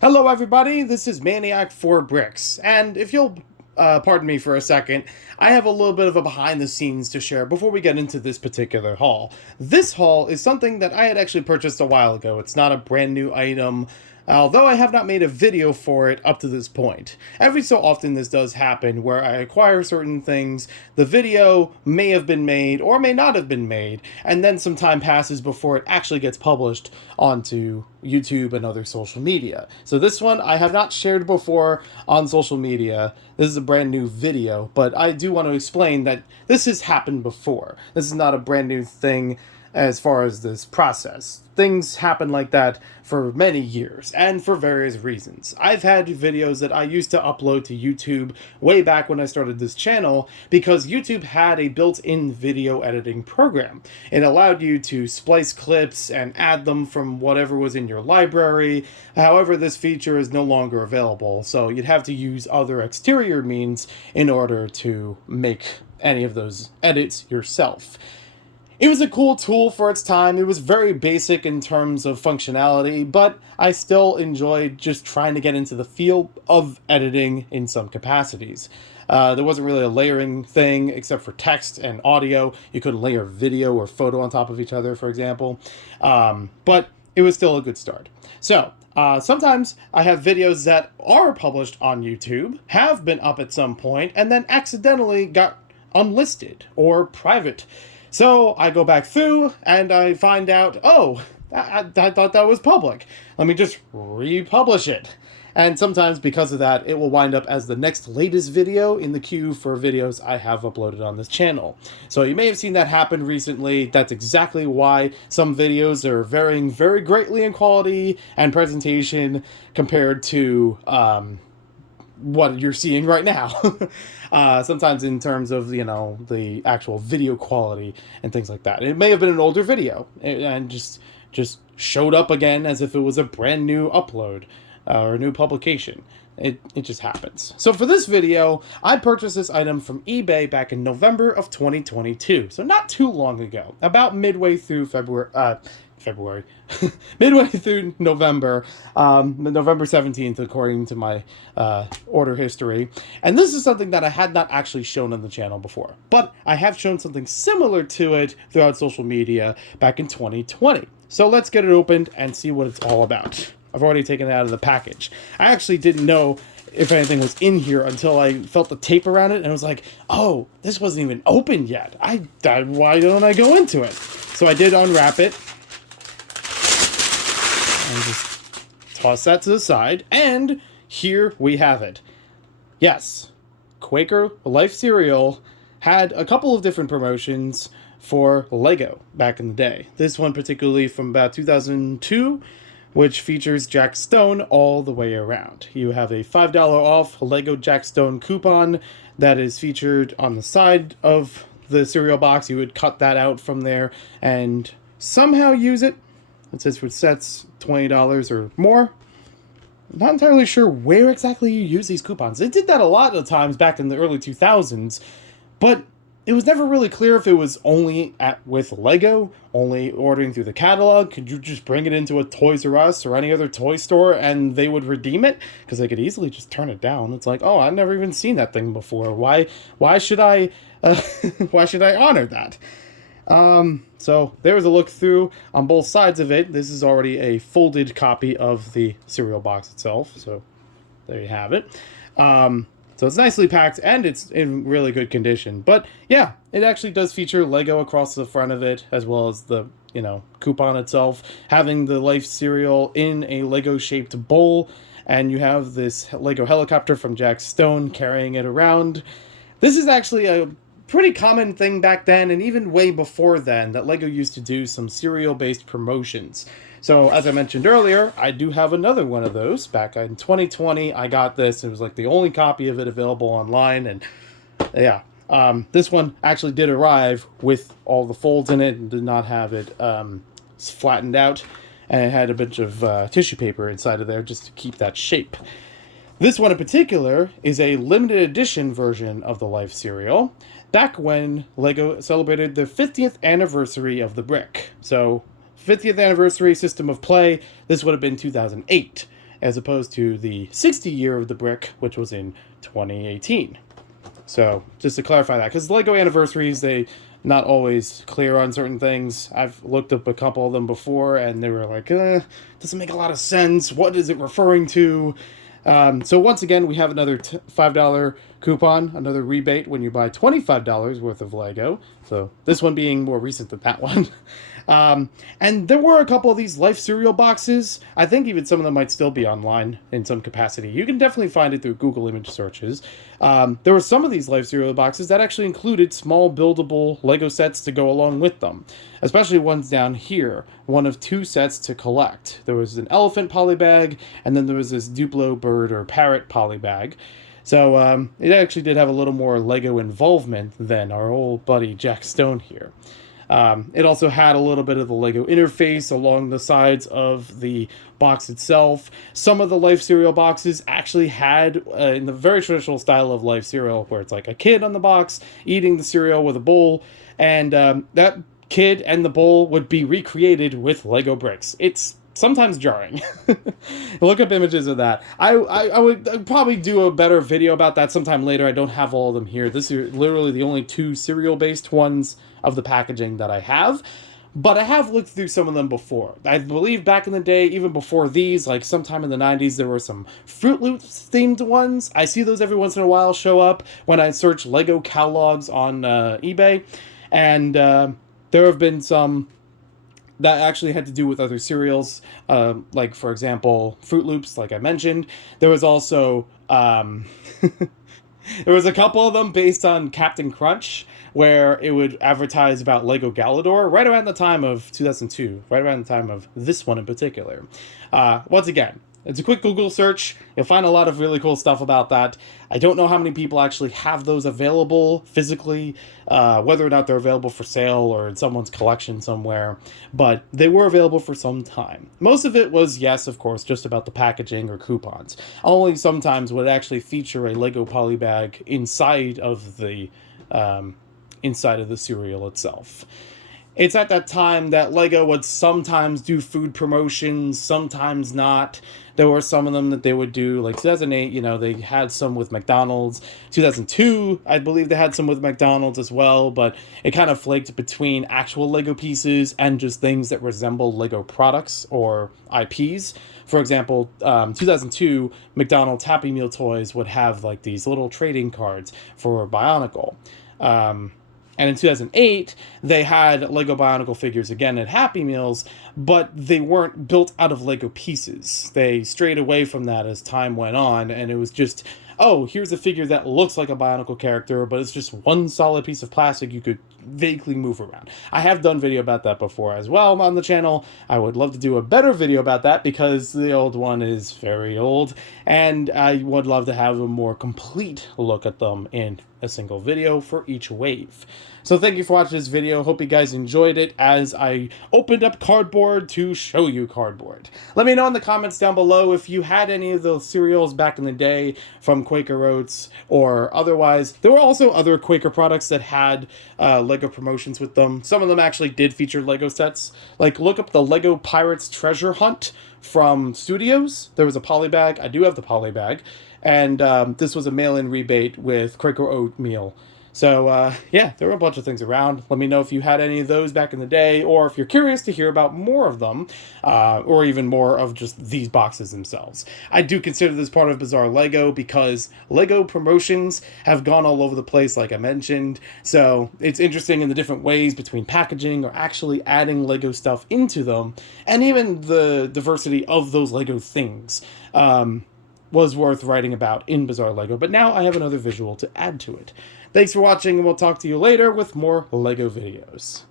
Hello everybody, this is Maniac4Bricks, and if you'll pardon me for a second, I have a little bit of a behind the scenes to share before we get into this particular haul. This haul is something that I had actually purchased a while ago. It's not a brand new item, although I have not made a video for it up to this point. Every so often this does happen where I acquire certain things, the video may have been made or may not have been made, and then some time passes before it actually gets published onto YouTube and other social media. So this one I have not shared before on social media. This is a brand new video, but I do want to explain that this has happened before. This is not a brand new thing as far as this process. Things happen like that for many years and for various reasons. I've had videos that I used to upload to YouTube way back when I started this channel because YouTube had a built-in video editing program. It allowed you to splice clips and add them from whatever was in your library. However, this feature is no longer available, so you'd have to use other exterior means in order to make any of those edits yourself. It was a cool tool for its time. It was very basic in terms of functionality, but I still enjoyed just trying to get into the feel of editing in some capacities. There wasn't really a layering thing except for text and audio. You couldn't layer video or photo on top of each other, for example. But it was still a good start. So, sometimes I have videos that are published on YouTube, have been up at some point, and then accidentally got unlisted or private. So I go back through and I find out, oh, I thought that was public. Let me just republish it. And sometimes because of that, it will wind up as the next latest video in the queue for videos I have uploaded on this channel. So you may have seen that happen recently. That's exactly why some videos are varying very greatly in quality and presentation compared to what you're seeing right now. Sometimes in terms of, the actual video quality and things like that. It may have been an older video and just showed up again as if it was a brand new upload or a new publication. It just happens. So for this video, I purchased this item from eBay back in November of 2022. So not too long ago, about midway through midway through November, November 17th, according to my order history. And this is something that I had not actually shown on the channel before, but I have shown something similar to it throughout social media back in 2020. So let's get it opened and see what it's all about. I've already taken it out of the package. I actually didn't know if anything was in here until I felt the tape around it and I was like, oh, this wasn't even open yet. Why don't I go into it? So I did unwrap it. And just toss that to the side, and here we have it. Yes, Quaker Life cereal had a couple of different promotions for Lego back in the day. This one particularly from about 2002, which features Jack Stone all the way around. You have a $5 off Lego Jack Stone coupon that is featured on the side of the cereal box. You would cut that out from there and somehow use it. It says for sets $20 or more. I'm not entirely sure where exactly you use these coupons. They did that a lot of times back in the early 2000s, but it was never really clear if it was only with Lego, only ordering through the catalog. Could you just bring it into a Toys R Us or any other toy store and they would redeem it? Because they could easily just turn it down. It's like, oh, I've never even seen that thing before. Why should I why should I honor that? So there's a look through on both sides of it. This is already a folded copy of the cereal box itself. So there you have it. So it's nicely packed and it's in really good condition. But yeah, it actually does feature Lego across the front of it, as well as the, coupon itself, having the Life cereal in a Lego shaped bowl. And you have this Lego helicopter from Jack Stone carrying it around. This is actually a pretty common thing back then, and even way before then, that Lego used to do some cereal-based promotions. So, as I mentioned earlier, I do have another one of those. Back in 2020, I got this. It was like the only copy of it available online, and yeah. This one actually did arrive with all the folds in it and did not have it flattened out, and it had a bunch of tissue paper inside of there just to keep that shape. This one in particular is a limited edition version of the Life cereal, back when Lego celebrated the 50th anniversary of the brick. So, 50th anniversary system of play, this would have been 2008. as opposed to the 60 year of the brick, which was in 2018. So just to clarify that, because Lego anniversaries, they not always clear on certain things. I've looked up a couple of them before, and they were like, doesn't make a lot of sense. What is it referring to? So once again, we have another $5 coupon, another rebate when you buy $25 worth of Lego. So this one being more recent than that one. And there were a couple of these Life cereal boxes. I think even some of them might still be online in some capacity. You can definitely find it through Google image searches. There were some of these Life cereal boxes that actually included small buildable Lego sets to go along with them, especially ones down here, one of 2 sets to collect. There was an elephant polybag, and then there was this Duplo bird or parrot polybag. So it actually did have a little more Lego involvement than our old buddy Jack Stone here. It also had a little bit of the Lego interface along the sides of the box itself. Some of the Life cereal boxes actually had, in the very traditional style of Life cereal, where it's like a kid on the box eating the cereal with a bowl, and that kid and the bowl would be recreated with Lego bricks. It's sometimes jarring. Look up images of that. I would probably do a better video about that sometime later. I don't have all of them here. This is literally the only 2 cereal-based ones of the packaging that I have, but I have looked through some of them before. I believe back in the day, even before these, like sometime in the 90s, there were some Fruit Loops themed ones. I see those every once in a while show up when I search Lego catalogs on eBay, and there have been some that actually had to do with other cereals, like, for example, Fruit Loops, like I mentioned. There was also, there was a couple of them based on Captain Crunch, where it would advertise about Lego Galador right around the time of 2002, right around the time of this one in particular. Once again, it's a quick Google search. You'll find a lot of really cool stuff about that. I don't know how many people actually have those available physically, whether or not they're available for sale or in someone's collection somewhere, but they were available for some time. Most of it was, yes, of course, just about the packaging or coupons. Only sometimes would it actually feature a Lego polybag inside of the cereal itself. It's at that time that Lego would sometimes do food promotions, sometimes not. There were some of them that they would do, like 2008, they had some with McDonald's. 2002, I believe they had some with McDonald's as well, but it kind of flaked between actual Lego pieces and just things that resemble Lego products or IPs. For example, 2002, McDonald's Happy Meal toys would have like these little trading cards for Bionicle. And in 2008, they had Lego Bionicle figures again at Happy Meals, but they weren't built out of Lego pieces. They strayed away from that as time went on, and it was just, oh, here's a figure that looks like a Bionicle character, but it's just one solid piece of plastic you could vaguely move around. I have done video about that before as well on the channel. I would love to do a better video about that because the old one is very old, and I would love to have a more complete look at them in a single video for each wave. So thank you for watching this video. Hope you guys enjoyed it as I opened up cardboard to show you cardboard. Let me know in the comments down below if you had any of those cereals back in the day from Quaker Oats or otherwise. There were also other Quaker products that had Lego promotions with them. Some of them actually did feature Lego sets. Like, look up the Lego Pirates Treasure Hunt from Studios. There was a polybag. I do have the polybag. And this was a mail-in rebate with Quaker Oatmeal. So, yeah, there were a bunch of things around. Let me know if you had any of those back in the day, or if you're curious to hear about more of them, or even more of just these boxes themselves. I do consider this part of Bizarre Lego because Lego promotions have gone all over the place, like I mentioned. So it's interesting in the different ways between packaging or actually adding Lego stuff into them, and even the diversity of those Lego things. Was worth writing about in Bizarre Lego, but now I have another visual to add to it. Thanks for watching, and we'll talk to you later with more Lego videos.